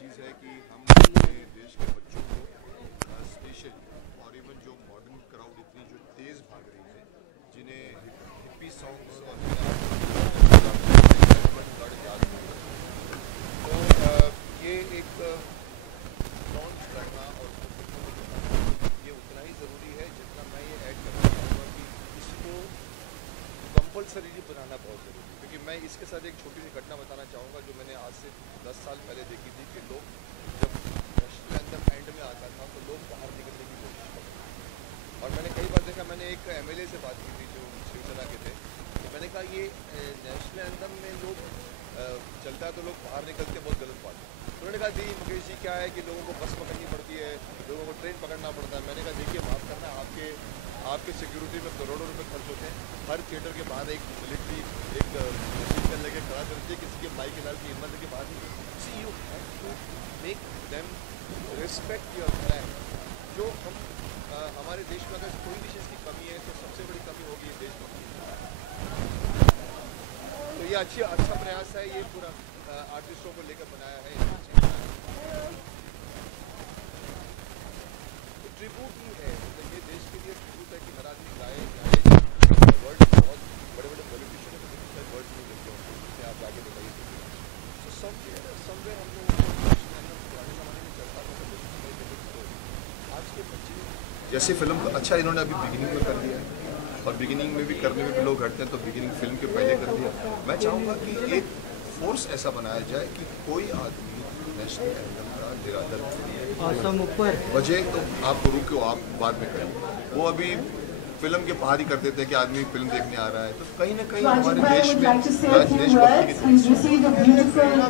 चीज़ है कि हम अपने देश के बच्चों को स्पेशल और इवन जो मॉडर्न क्राउड इतनी जो तेज़ भाग रही है, जिन्हें हिप्पी सॉन्ग्स और याद नहीं, तो ये एक लॉन्च करना और ये उतना ही ज़रूरी है जितना मैं ये ऐड करना चाहूँगा कि इसको कंपल्सरी बनाना बहुत ज़रूरी है। क्योंकि मैं इसके साथ एक छोटी सी घटना बताना चाहूँगा जो मैंने आज से 10 साल पहले देखी थी कि लोग जब नेशनल एंथम एंड में आता था तो लोग बाहर निकलने की कोशिश करते थे। और मैंने कई बार देखा, मैंने एक MLA से बात की थी जो शिवसेना के थे, तो मैंने कहा ये नेशनल एंथम में लोग चलता है तो लोग बाहर निकलते बहुत गलत बात है। तो उन्होंने कहा दी मुकेश जी क्या है कि लोगों को बस पकड़नी पड़ती है, लोगों को ट्रेन पकड़ना पड़ता है। मैंने कहा देखिए माफ़ करना, आपके सिक्योरिटी में करोड़ों रुपए खर्च होते हैं। हर थिएटर के बाहर एक मिलिट्री एक मशीन गन लेके खड़ा करती है, किसी के भाई के लाल की हिम्मत के बाहर see you have to make them respect your flag. जो हम हमारे देश में अगर कोई भी चीज़ की कमी है तो सबसे बड़ी कमी होगी ये देशभक्ति। तो ये अच्छा प्रयास है, ये पूरा आर्टिस्टों को लेकर बनाया है। ट्रिब्यूट ही है, मतलब ये देश के लिए ट्रिब्यूट है कि हर आदमी गाए वर्ड बहुत बड़े बड़े पॉलिटिशियन है वर्ड नहीं देते हैं, जैसे आप आगे बताइए। तो समवे हम लोग पुराने ज़माने में चलता था आज के बच्चे जैसे फिल्म अच्छा इन्होंने अभी बिगिनिंग में कर दिया है और बिगिनिंग में भी करने में भी लोग हटते हैं, तो बिगिनिंग फिल्म के पहले कर दिया। मैं चाहूँगा कि एक फोर्स ऐसा बनाया जाए कि कोई आदमी नेशनल एंथम का निरादर बजे तो आप रुको, आप बाद में करें। वो अभी फिल्म के बाहर ही कर देते हैं कि आदमी फिल्म देखने आ रहा है, तो कहीं ना कहीं हमारे देश में देशभक्ति की प्रेरणा,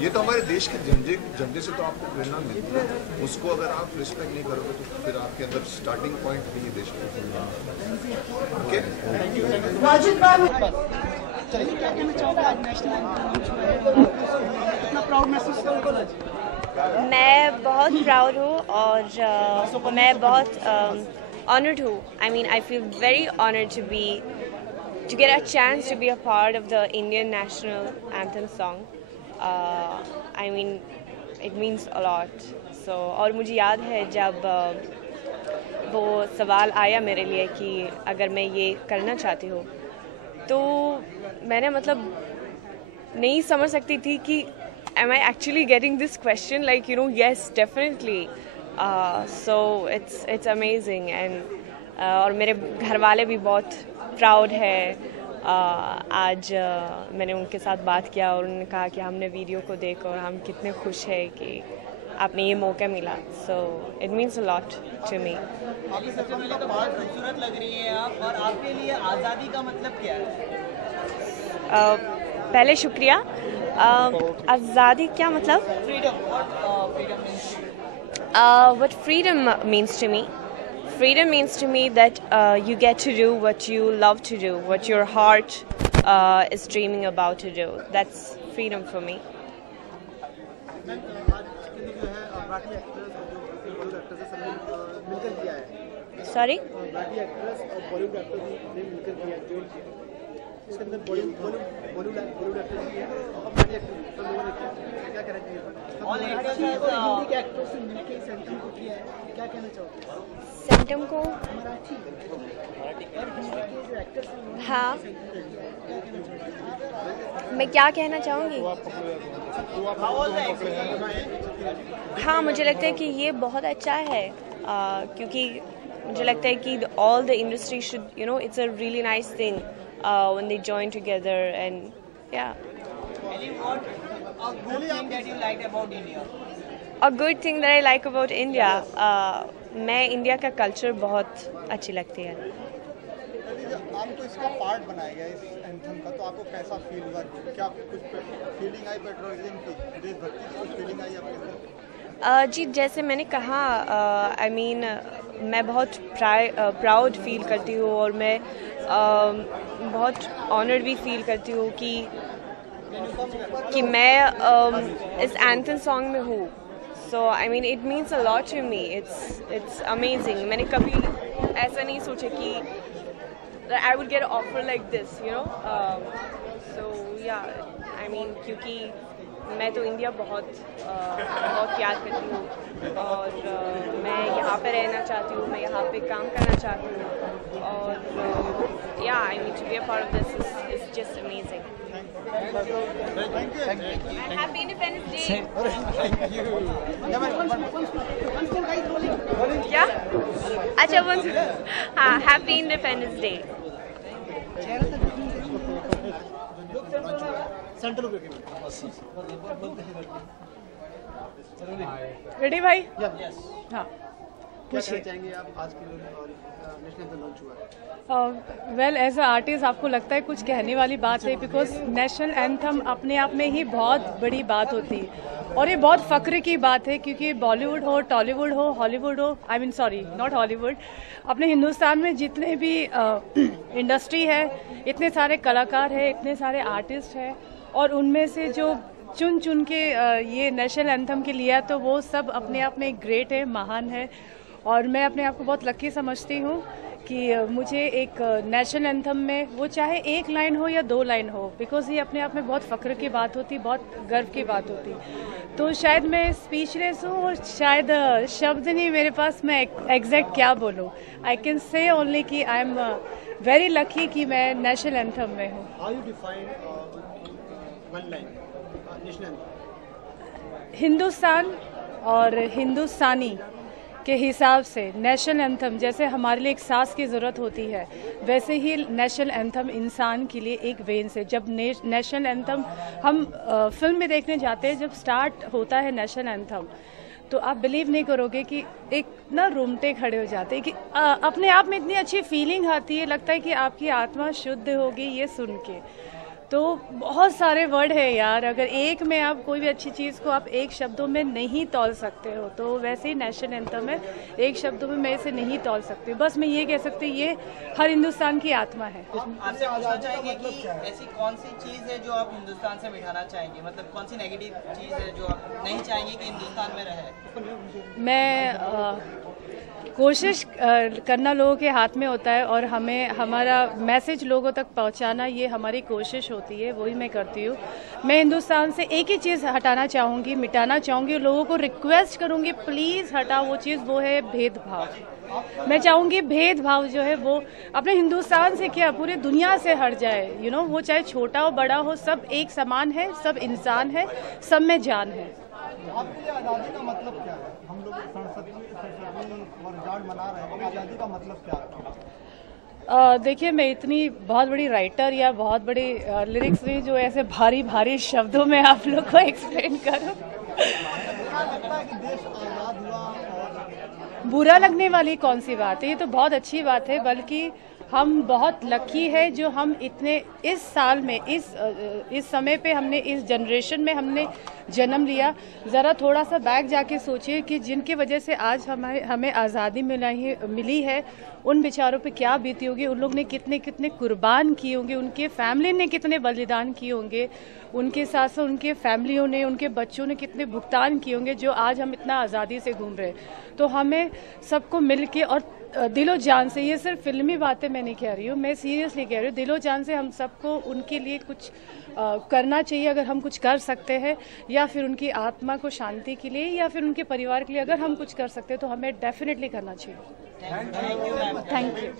ये तो हमारे देश के झंडे से तो आपको प्रेरणा मिलती है। उसको अगर आप रिस्पेक्ट नहीं करोगे तो फिर आपके अंदर स्टार्टिंग पॉइंट नहीं है देशभक्ति। ओके, मैं बहुत प्राउड हूँ और मैं बहुत honored हूँ. I mean, I feel very honored to get a chance to be a part of the Indian national anthem song. I mean, it means a lot. So, और मुझे याद है जब वो सवाल आया मेरे लिए कि अगर मैं ये करना चाहती हूँ, तो मैंने मतलब नहीं समझ सकती थी कि am I actually getting this question? Like, you know, yes, definitely. So it's amazing and और मेरे घर वाले भी बहुत प्राउड है। आज मैंने उनके साथ बात किया और उन्होंने कहा कि हमने वीडियो को देखा और हम कितने खुश हैं कि आपने ये मौका मिला। So it means a lot to me. आपकी सबसे पहले तो बहुत खूबसूरत लग रही है आप, और आपके लिए आज़ादी का मतलब क्या है? पहले शुक्रिया। आज़ादी क्या मतलब? Freedom. What freedom means to me? Freedom means to me that you get to do what you love to do, what your heart is dreaming about to do. That's freedom for me. Sorry? Centum को हाँ, मैं क्या कहना चाहूँगी? हाँ, मुझे लगता है कि ये बहुत अच्छा है क्योंकि मुझे लगता है कि all the industry should, you know, it's a really nice thing when they join together and yeah. A good thing that you liked about India? A good thing that I like about India, मैं India का culture बहुत अच्छी लगती है। आपको इसका part बनाया गया इस एंथम का, तो आपको कैसा फील हुआ? क्या कुछ फीलिंग आई पेट्रियोटिज्म की, देशभक्ति की कुछ फीलिंग आई आपके अंदर? जी, जैसे मैंने कहा, आई मीन मैं बहुत प्राउड फील करती हूँ और मैं बहुत ऑनर्ड भी फील करती हूँ कि मैं इस एंथम सॉन्ग में हूँ। So I mean it means a lot to me. It's amazing. मैंने कभी ऐसा नहीं सोचा कि I would get offer like this, you know. So yeah, I mean क्योंकि मैं तो इंडिया बहुत याद करती हूँ और मैं यहाँ पे रहना चाहती हूँ, मैं यहाँ पे काम करना चाहती हूँ और या I mean to be a part of this is just amazing. Happy independence day. क्या? अच्छा हाँ, हैप्पी इंडिपेंडेंस डे। रेडी भाई? हाँ पूछिए चाहेंगे आप आज की नेशनल एंथम लॉन्च हुआ है। वेल एज अ आर्टिस्ट आपको लगता है कुछ कहने वाली बात है, बिकॉज नेशनल एंथम अपने आप में ही बहुत बड़ी बात होती है और ये बहुत फ़ख्र की बात है, क्योंकि बॉलीवुड हो, टॉलीवुड हो, हॉलीवुड हो, I mean sorry not Hollywood, अपने हिंदुस्तान में जितने भी इंडस्ट्री है, इतने सारे कलाकार हैं, इतने सारे आर्टिस्ट हैं और उनमें से जो चुन चुन के ये नेशनल एंथम के लिया तो वो सब अपने आप में ग्रेट है, महान है और मैं अपने आप को बहुत लकी समझती हूँ कि मुझे एक नेशनल एंथम में वो चाहे एक लाइन हो या 2 लाइन हो, बिकॉज ये अपने आप में बहुत फ़ख्र की बात होती, बहुत गर्व की बात होती। तो शायद मैं स्पीचलेस हूँ और शायद शब्द नहीं मेरे पास, मैं एग्जैक्ट क्या बोलूँ। आई कैन से ओनली कि आई एम वेरी लकी कि मैं नेशनल एंथम में हूँ। How you define one line national anthem? Hindustan और हिंदुस्तानी के हिसाब से नेशनल एंथम जैसे हमारे लिए एक सांस की ज़रूरत होती है, वैसे ही नेशनल एंथम इंसान के लिए एक वेन से। जब नेशनल एंथम हम फिल्म में देखने जाते हैं, जब स्टार्ट होता है नेशनल एंथम, तो आप बिलीव नहीं करोगे कि एक ना रोंगटे खड़े हो जाते हैं कि अपने आप में इतनी अच्छी फीलिंग आती है, लगता है कि आपकी आत्मा शुद्ध होगी ये सुन के। तो बहुत सारे वर्ड है यार, अगर एक में आप कोई भी अच्छी चीज़ को आप एक शब्दों में नहीं तौल सकते हो, तो वैसे ही नेशनल एंथम है, एक शब्दों में मैं इसे नहीं तौल सकती। बस मैं ये कह सकती हूँ ये हर हिंदुस्तान की आत्मा है। आपसे पूछना चाहेंगे कि ऐसी कौन सी चीज़ है जो आप हिंदुस्तान से मिटाना चाहेंगे, मतलब कौन सी नेगेटिव चीज़ है जो आप नहीं चाहेंगे कि हिंदुस्तान में रहे? मैं कोशिश करना लोगों के हाथ में होता है और हमें हमारा मैसेज लोगों तक पहुंचाना ये हमारी कोशिश होती है, वही मैं करती हूँ। मैं हिंदुस्तान से एक ही चीज़ हटाना चाहूँगी, मिटाना चाहूँगी, लोगों को रिक्वेस्ट करूँगी प्लीज़ हटाओ वो चीज़, वो है भेदभाव। मैं चाहूँगी भेदभाव जो है वो अपने हिंदुस्तान से क्या पूरी दुनिया से हट जाए। यू नो, वो चाहे छोटा हो बड़ा हो, सब एक समान है, सब इंसान है, सब में जान है। आपके लिए आज़ादी का मतलब क्या है? हम लोग 67वीं वर्षगांठ मना रहे हैं, आज़ादी का मतलब क्या है? देखिए, मैं इतनी बहुत बड़ी राइटर या बहुत बड़ी लिरिक्स नहीं जो ऐसे भारी भारी शब्दों में आप लोग को एक्सप्लेन करूं। लगता है कि देश आज़ाद हुआ और बुरा लगने वाली कौन सी बात है? ये तो बहुत अच्छी बात है, बल्कि हम बहुत लकी है जो हम इतने इस साल में इस समय पे हमने इस जनरेशन में हमने जन्म लिया। ज़रा थोड़ा सा बैक जाके सोचिए कि जिनकी वजह से आज हमें आज़ादी मिली है, उन बेचारों पे क्या बीती होगी, उन लोग ने कितने कितने कुर्बान किए होंगे, उनके फैमिली ने कितने बलिदान किए होंगे, उनके साथ साथ उनके फैमिलियों ने, उनके बच्चों ने कितने भुगतान किए होंगे, जो आज हम इतना आज़ादी से घूम रहे हैं। तो हमें सबको मिल के और दिलो जान से, ये सिर्फ फिल्मी बातें मैं नहीं कह रही हूँ, मैं सीरियसली कह रही हूँ, दिलो जान से हम सबको उनके लिए कुछ करना चाहिए अगर हम कुछ कर सकते हैं, या फिर उनकी आत्मा को शांति के लिए या फिर उनके परिवार के लिए अगर हम कुछ कर सकते हैं तो हमें डेफिनेटली करना चाहिए। Thank you.